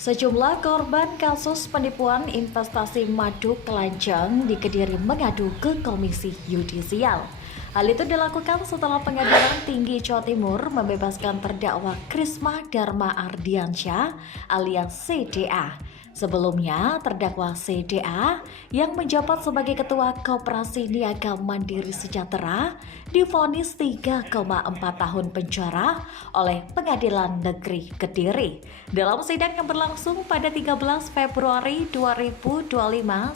Sejumlah korban kasus penipuan investasi madu kelanjang di Kediri mengadu ke Komisi Yudisial. Hal itu dilakukan setelah Pengadilan Tinggi Jawa Timur membebaskan terdakwa Krisma Dharma Ardiansyah alias CDA. Sebelumnya, terdakwa CDA yang menjabat sebagai Ketua Koperasi Niaga Mandiri Sejahtera divonis 3,4 tahun penjara oleh Pengadilan Negeri Kediri. Dalam sidang yang berlangsung pada 13 Februari 2025,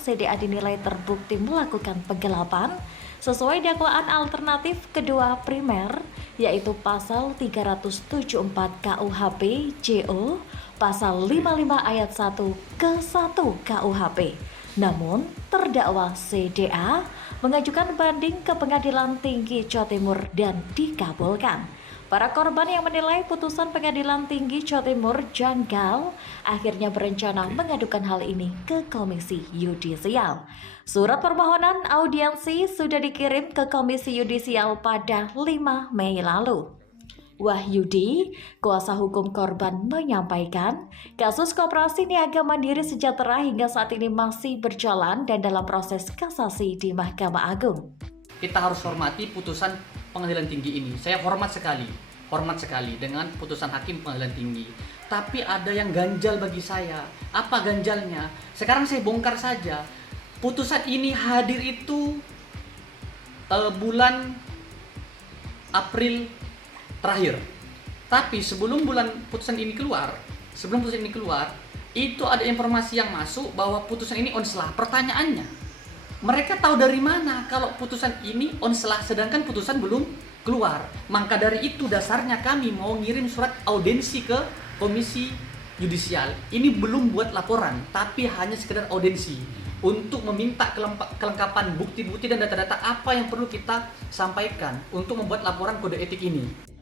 CDA dinilai terbukti melakukan penggelapan sesuai dakwaan alternatif kedua primer, yaitu pasal 374 KUHP JO, pasal 55 ayat 1 ke 1 KUHP. Namun, terdakwa CDA mengajukan banding ke Pengadilan Tinggi Jawa Timur dan dikabulkan. Para korban yang menilai putusan Pengadilan Tinggi Jawa Timur janggal akhirnya berencana mengadukan hal ini ke Komisi Yudisial. Surat permohonan audiensi sudah dikirim ke Komisi Yudisial pada 5 Mei lalu. Wahyudi, kuasa hukum korban, menyampaikan kasus Koperasi Niaga Mandiri Sejahtera hingga saat ini masih berjalan dan dalam proses kasasi di Mahkamah Agung. Kita harus hormati putusan Pengadilan Tinggi ini. Saya hormat sekali dengan putusan Hakim Pengadilan Tinggi. Tapi ada yang ganjal bagi saya. Apa ganjalnya? Sekarang saya bongkar saja. Putusan ini hadir itu bulan April terakhir. Tapi sebelum putusan ini keluar, itu ada informasi yang masuk bahwa putusan ini onslah. Pertanyaannya, mereka tahu dari mana kalau putusan ini onslah sedangkan putusan belum keluar? Maka dari itu dasarnya kami mau ngirim surat audiensi ke Komisi Yudisial. Ini belum buat laporan, tapi hanya sekedar audiensi untuk meminta kelengkapan bukti-bukti dan data-data apa yang perlu kita sampaikan untuk membuat laporan kode etik ini.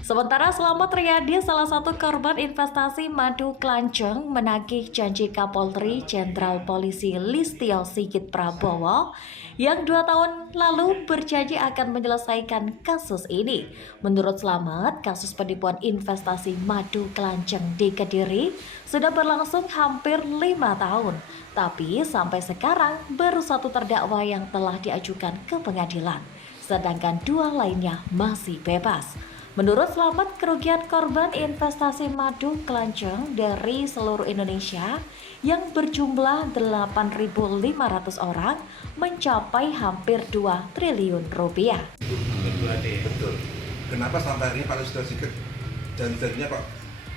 Sementara Slamet Riyadi, salah satu korban investasi madu kelanjang, menagih janji Kapolri Jenderal Polisi Listio Sigit Prabowo yang 2 tahun lalu berjanji akan menyelesaikan kasus ini. Menurut Slamet, kasus penipuan investasi madu kelanjang di Kediri sudah berlangsung hampir 5 tahun. Tapi sampai sekarang baru 1 terdakwa yang telah diajukan ke pengadilan, sedangkan 2 lainnya masih bebas. Menurut Slamet, kerugian korban investasi madu kelanjang dari seluruh Indonesia yang berjumlah 8.500 orang mencapai hampir 2 triliun rupiah. Betul. Kenapa sampai hari ini Pak Listio Sigit janjinya kok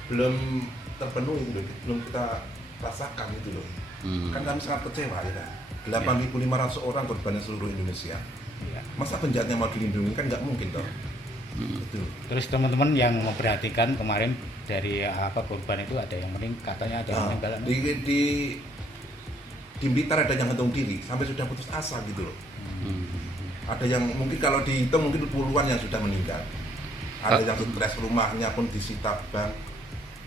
belum terpenuhi, belum kita rasakan itu loh. Kan kami sangat kecewa ya kan. 8.500 orang korbannya seluruh Indonesia. Masa penjahatnya mau dilindungi, kan nggak mungkin toh. Betul. Terus teman-teman yang memperhatikan kemarin dari korban itu ada yang katanya ada yang meninggal. Di Blitar ada yang gantung diri sampai sudah putus asa gitu loh. Ada yang mungkin kalau dihitung mungkin puluhan yang sudah meninggal. Ada yang stres, rumahnya pun disita bank.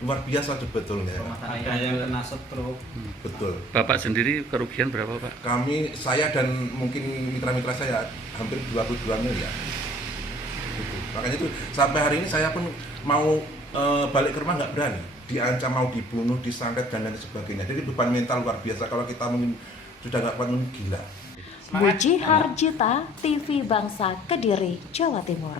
Luar biasa sebetulnya. Ada yang kena stroke. Betul. Bapak sendiri kerugian berapa, Pak? Saya dan mungkin mitra-mitra saya hampir 22 miliar. Gitu. Makanya itu sampai hari ini saya pun mau balik ke rumah nggak berani. Diancam mau dibunuh, disantet dan lain sebagainya. Jadi beban mental luar biasa. Kalau kita mungkin sudah nggak kuat, gila. Muji Harjita, TV Bangsa, Kediri, Jawa Timur.